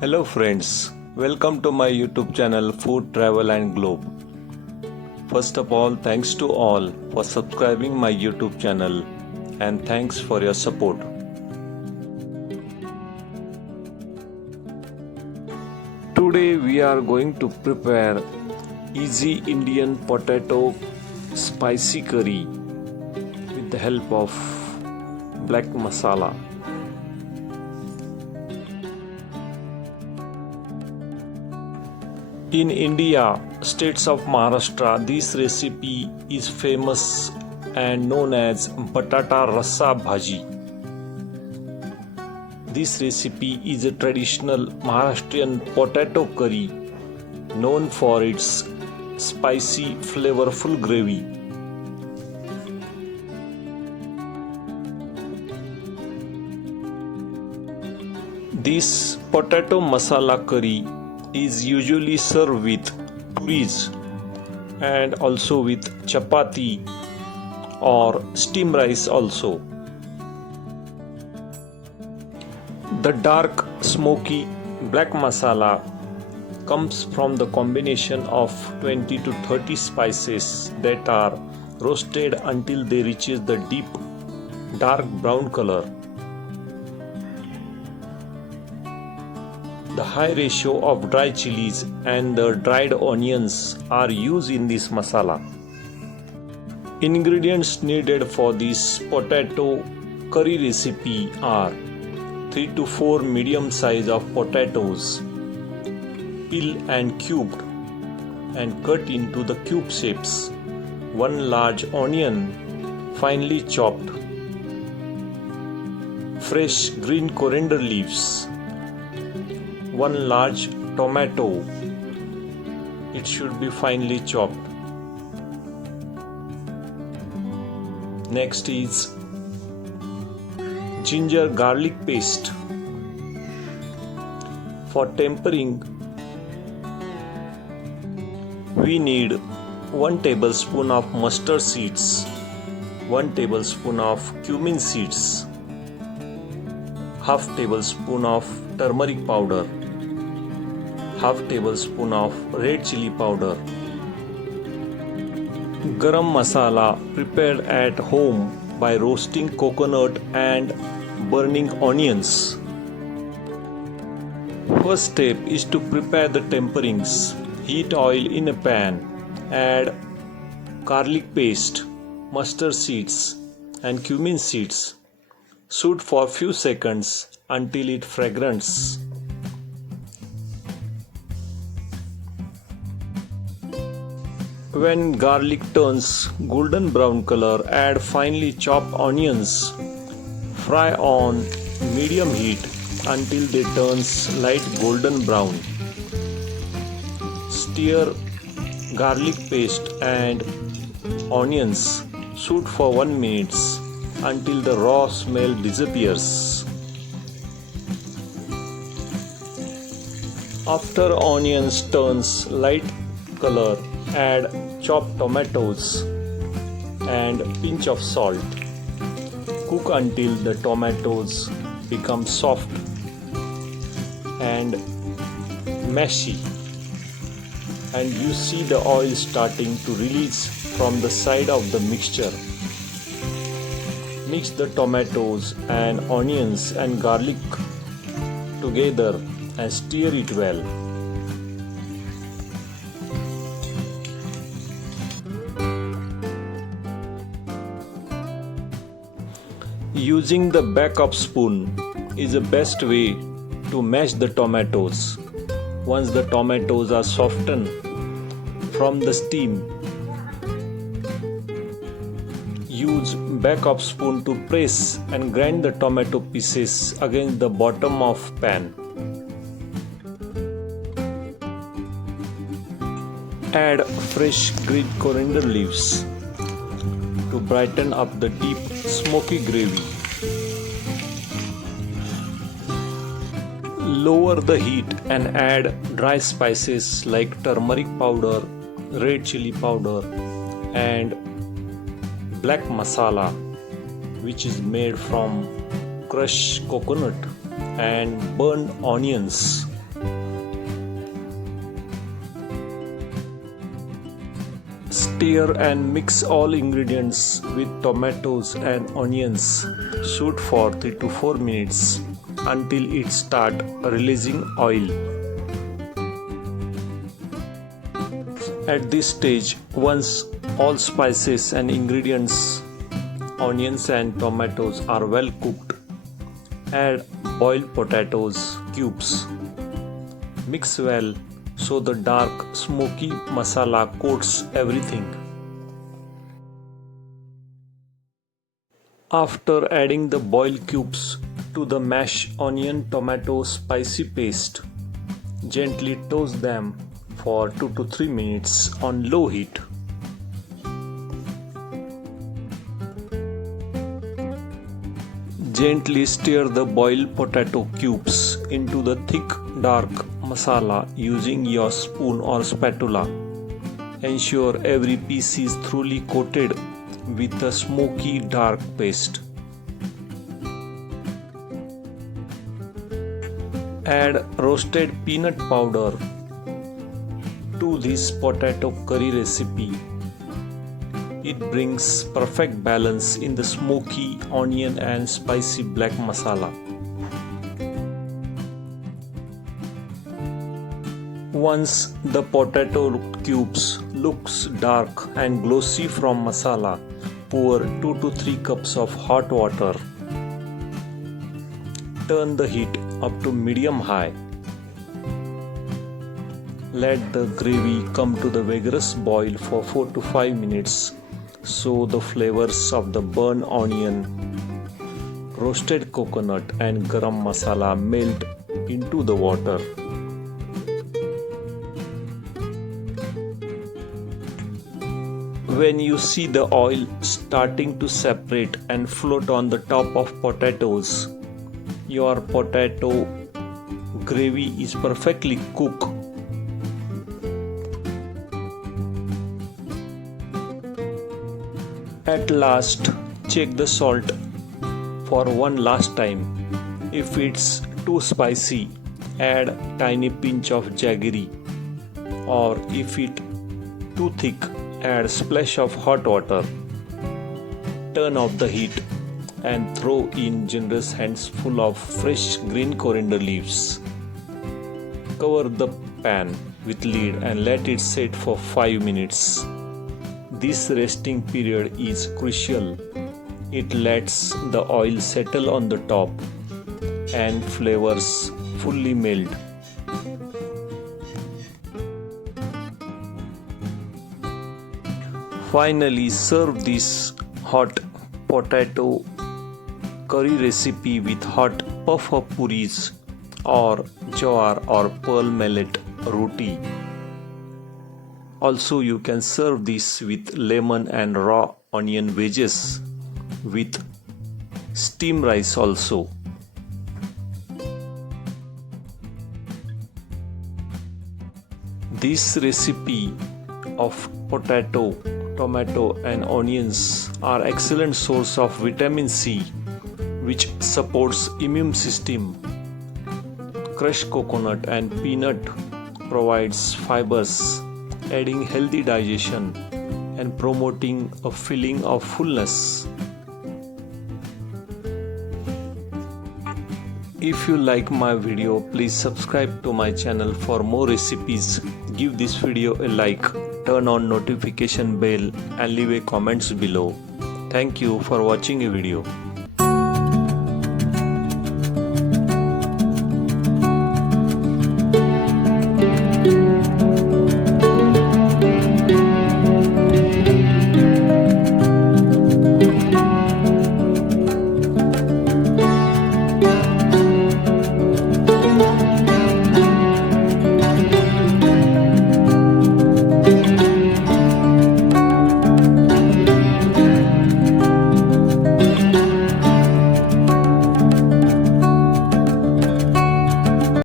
Hello friends, welcome to my YouTube channel Food, Travel and Globe. First of all, thanks to all for subscribing my YouTube channel and thanks for your support. Today we are going to prepare easy Indian potato spicy curry with the help of black masala. In India, states of Maharashtra, this recipe is famous and known as Batata rassa Bhaji. This recipe is a traditional Maharashtrian potato curry known for its spicy, flavorful gravy. This potato masala curry is usually served with puris and also with chapati or steam rice also. The dark smoky black masala comes from the combination of 20 to 30 spices that are roasted until they reaches the deep dark brown color. The high ratio of dry chilies and the dried onions are used in this masala. Ingredients needed for this potato curry recipe are 3 to 4 medium size of potatoes, peel and cubed and cut into the cube shapes, 1 large onion finely chopped, fresh green coriander leaves, 1 large tomato, it should be finely chopped. Next is ginger garlic paste. For tempering, we need 1 tablespoon of mustard seeds, 1 tablespoon of cumin seeds, half tablespoon of turmeric powder, half tablespoon of red chili powder, garam masala prepared at home by roasting coconut and burning onions. First step is to prepare the temperings. Heat oil in a pan, add garlic paste, mustard seeds and cumin seeds. Shoot for few seconds until it fragrance. When garlic turns golden brown color, add finely chopped onions. Fry on medium heat until they turns light golden brown. Stir garlic paste and onions. Shoot for 1 minute until the raw smell disappears. After onions turns light color, add chopped tomatoes and pinch of salt. Cook until the tomatoes become soft and mushy and you see the oil starting to release from the side of the mixture. Mix the tomatoes and onions and garlic together and stir it well. Using the back of spoon is the best way to mash the tomatoes. Once the tomatoes are softened from the steam, use back of spoon to press and grind the tomato pieces against the bottom of pan. Add fresh green coriander leaves to brighten up the deep smoky gravy. Lower the heat and add dry spices like turmeric powder, red chili powder and black masala, which is made from crushed coconut and burnt onions. Stir and mix all ingredients with tomatoes and onions. Shoot for 3 to 4 minutes until it starts releasing oil. At this stage, once all spices and ingredients, onions and tomatoes are well cooked, add boiled potatoes cubes. Mix well so the dark smoky masala coats everything. After adding the boiled cubes to the mashed onion tomato spicy paste, gently toast them for 2 to 3 minutes on low heat. Gently stir the boiled potato cubes into the thick dark masala using your spoon or spatula. Ensure every piece is thoroughly coated with a smoky dark paste. Add roasted peanut powder to this potato curry recipe. It brings perfect balance in the smoky onion and spicy black masala. Once the potato cubes looks dark and glossy from masala, pour 2 to 3 cups of hot water. Turn the heat up to medium high. Let the gravy come to the vigorous boil for 4 to 5 minutes so the flavors of the burnt onion, roasted coconut and garam masala melt into the water. When you see the oil starting to separate and float on the top of potatoes, your potato gravy is perfectly cooked. At last, check the salt for one last time. If it's too spicy, add tiny pinch of jaggery, or if it too thick, add splash of hot water. Turn off the heat and throw in generous handful of fresh green coriander leaves. Cover the pan with lid and let it set for 5 minutes. This resting period is crucial. It lets the oil settle on the top and flavors fully melt. Finally, serve this hot potato curry recipe with hot puff of puris or jowar or pearl millet roti. Also, you can serve this with lemon and raw onion wedges with steamed rice also. This recipe of potato, tomato and onions are excellent source of vitamin C which supports immune system. Crushed coconut and peanut provides fibers, aiding healthy digestion and promoting a feeling of fullness. If you like my video, please subscribe to my channel for more recipes. Give this video a like, turn on notification bell and leave a comments below. Thank you for watching a video.